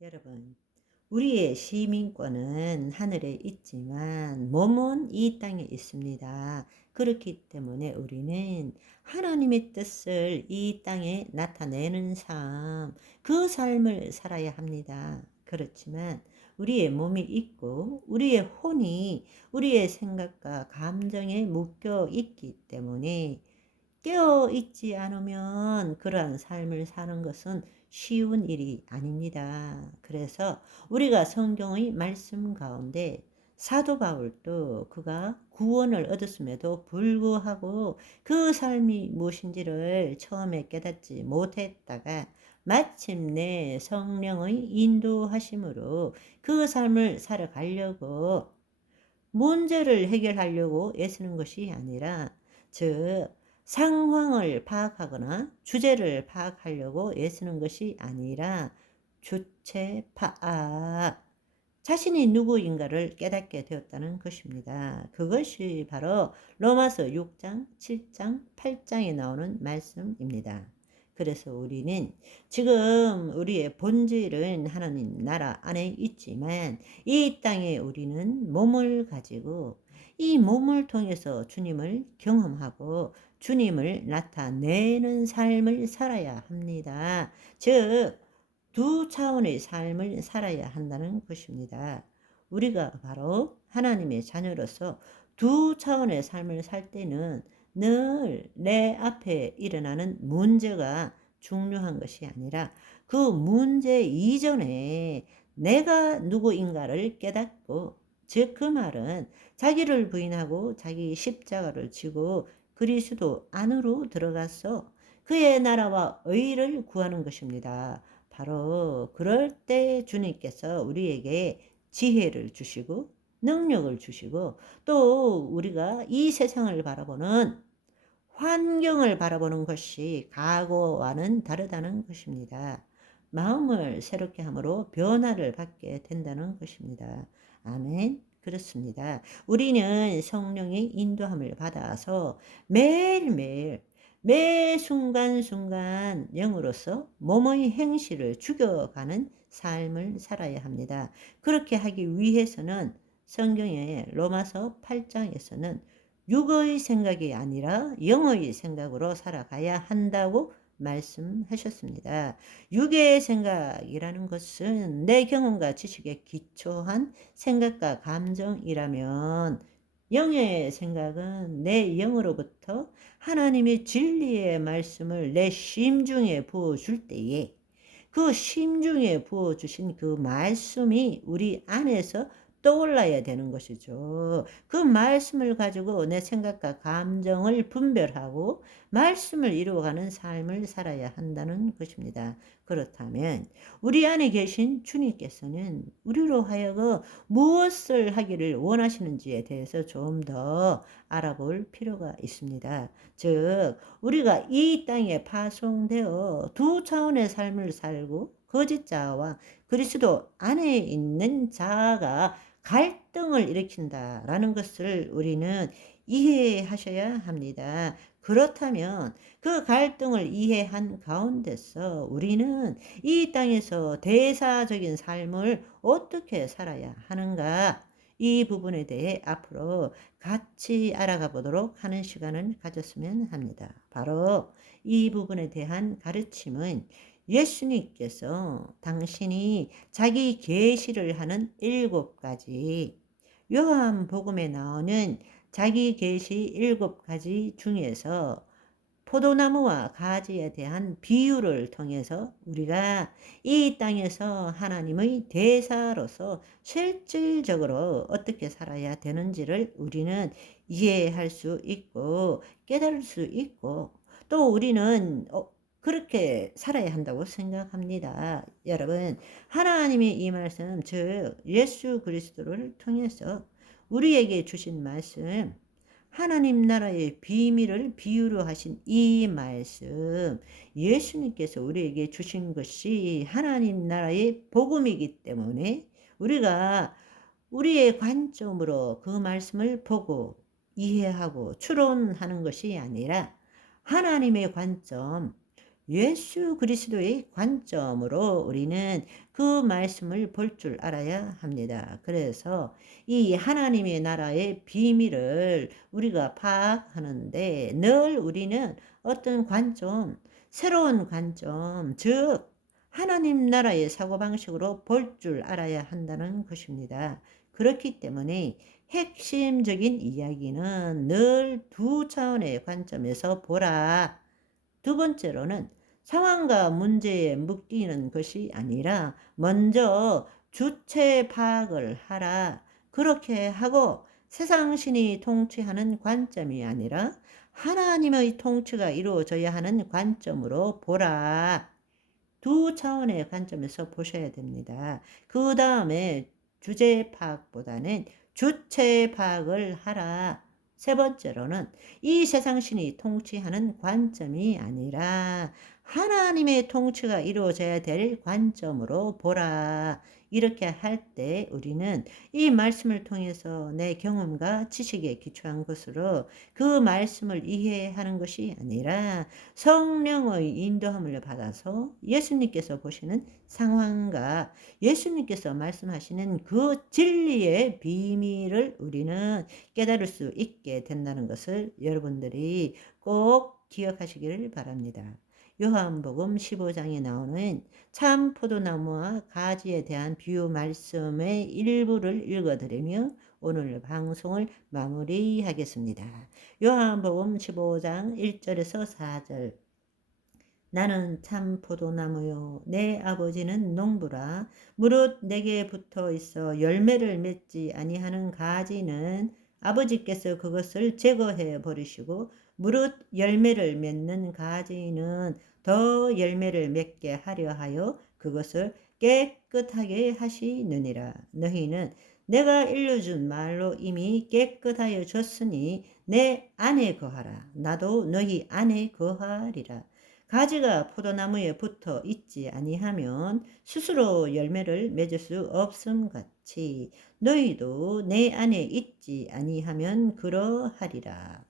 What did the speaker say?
여러분, 우리의 시민권은 하늘에 있지만 몸은 이 땅에 있습니다. 그렇기 때문에 우리는 하나님의 뜻을 이 땅에 나타내는 삶, 그 삶을 살아야 합니다. 그렇지만 우리의 몸이 있고 우리의 혼이 우리의 생각과 감정에 묶여 있기 때문에 깨어 있지 않으면 그러한 삶을 사는 것은 쉬운 일이 아닙니다. 그래서 우리가 성경의 말씀 가운데 사도 바울도 그가 구원을 얻었음에도 불구하고 그 삶이 무엇인지를 처음에 깨닫지 못했다가 마침내 성령의 인도하심으로 그 삶을 살아가려고 문제를 해결하려고 애쓰는 것이 아니라, 즉 상황을 파악하거나 주제를 파악하려고 애쓰는 것이 아니라 주체 파악, 자신이 누구인가를 깨닫게 되었다는 것입니다. 그것이 바로 로마서 6장, 7장, 8장에 나오는 말씀입니다. 그래서 우리는 지금 우리의 본질은 하나님 나라 안에 있지만 이 땅에 우리는 몸을 가지고 이 몸을 통해서 주님을 경험하고 주님을 나타내는 삶을 살아야 합니다. 즉 두 차원의 삶을 살아야 한다는 것입니다. 우리가 바로 하나님의 자녀로서 두 차원의 삶을 살 때는 늘 내 앞에 일어나는 문제가 중요한 것이 아니라 그 문제 이전에 내가 누구인가를 깨닫고, 즉 그 말은 자기를 부인하고 자기 십자가를 지고 그리스도 안으로 들어가서 그의 나라와 의를 구하는 것입니다. 바로 그럴 때 주님께서 우리에게 지혜를 주시고 능력을 주시고, 또 우리가 이 세상을 바라보는 환경을 바라보는 것이 과거와는 다르다는 것입니다. 마음을 새롭게 함으로 변화를 받게 된다는 것입니다. 아멘. 그렇습니다. 우리는 성령의 인도함을 받아서 매일매일 매 순간순간 영으로서 몸의 행실을 죽여가는 삶을 살아야 합니다. 그렇게 하기 위해서는 성경의 로마서 8장에서는 육의 생각이 아니라 영의 생각으로 살아가야 한다고 말씀하셨습니다. 육의 생각이라는 것은 내 경험과 지식에 기초한 생각과 감정이라면, 영의 생각은 내 영으로부터 하나님의 진리의 말씀을 내 심중에 부어줄 때에 그 심중에 부어주신 그 말씀이 우리 안에서 떠올라야 되는 것이죠. 그 말씀을 가지고 내 생각과 감정을 분별하고 말씀을 이루어가는 삶을 살아야 한다는 것입니다. 그렇다면 우리 안에 계신 주님께서는 우리로 하여금 무엇을 하기를 원하시는지에 대해서 좀 더 알아볼 필요가 있습니다. 즉 우리가 이 땅에 파송되어 두 차원의 삶을 살고 거짓 자와 그리스도 안에 있는 자가 갈등을 일으킨다라는 것을 우리는 이해하셔야 합니다. 그렇다면 그 갈등을 이해한 가운데서 우리는 이 땅에서 대사적인 삶을 어떻게 살아야 하는가, 이 부분에 대해 앞으로 같이 알아가 보도록 하는 시간을 가졌으면 합니다. 바로 이 부분에 대한 가르침은 예수님께서 당신이 자기 계시를 하는 7가지, 요한복음에 나오는 자기 계시 7가지 중에서 포도나무와 가지에 대한 비유를 통해서 우리가 이 땅에서 하나님의 대사로서 실질적으로 어떻게 살아야 되는지를 우리는 이해할 수 있고 깨달을 수 있고, 또 우리는 그렇게 살아야 한다고 생각합니다. 여러분, 하나님의 이 말씀, 즉 예수 그리스도를 통해서 우리에게 주신 말씀, 하나님 나라의 비밀을 비유로 하신 이 말씀, 예수님께서 우리에게 주신 것이 하나님 나라의 복음이기 때문에 우리가 우리의 관점으로 그 말씀을 보고 이해하고 추론하는 것이 아니라 하나님의 관점, 예수 그리스도의 관점으로 우리는 그 말씀을 볼 줄 알아야 합니다. 그래서 이 하나님의 나라의 비밀을 우리가 파악하는데 늘 우리는 어떤 관점, 새로운 관점, 즉 하나님 나라의 사고방식으로 볼 줄 알아야 한다는 것입니다. 그렇기 때문에 핵심적인 이야기는 늘 두 차원의 관점에서 보라. 두 번째로는 상황과 문제에 묶이는 것이 아니라 먼저 주체 파악을 하라. 그렇게 하고 세상 신이 통치하는 관점이 아니라 하나님의 통치가 이루어져야 하는 관점으로 보라. 두 차원의 관점에서 보셔야 됩니다. 그 다음에 주제 파악보다는 주체 파악을 하라. 세 번째로는 이 세상 신이 통치하는 관점이 아니라 하나님의 통치가 이루어져야 될 관점으로 보라. 이렇게 할 때 우리는 이 말씀을 통해서 내 경험과 지식에 기초한 것으로 그 말씀을 이해하는 것이 아니라 성령의 인도함을 받아서 예수님께서 보시는 상황과 예수님께서 말씀하시는 그 진리의 비밀을 우리는 깨달을 수 있게 된다는 것을 여러분들이 꼭 기억하시기를 바랍니다. 요한복음 15장에 나오는 참 포도나무와 가지에 대한 비유 말씀의 일부를 읽어드리며 오늘 방송을 마무리하겠습니다. 요한복음 15장 1절에서 4절. 나는 참 포도나무요 내 아버지는 농부라. 무릇 내게 붙어 있어 열매를 맺지 아니하는 가지는 아버지께서 그것을 제거해 버리시고 무릇 열매를 맺는 가지는 더 열매를 맺게 하려 하여 그것을 깨끗하게 하시느니라. 너희는 내가 일러준 말로 이미 깨끗하여 졌으니 내 안에 거하라. 나도 너희 안에 거하리라. 가지가 포도나무에 붙어 있지 아니하면 스스로 열매를 맺을 수 없음 같이 너희도 내 안에 있지 아니하면 그러하리라.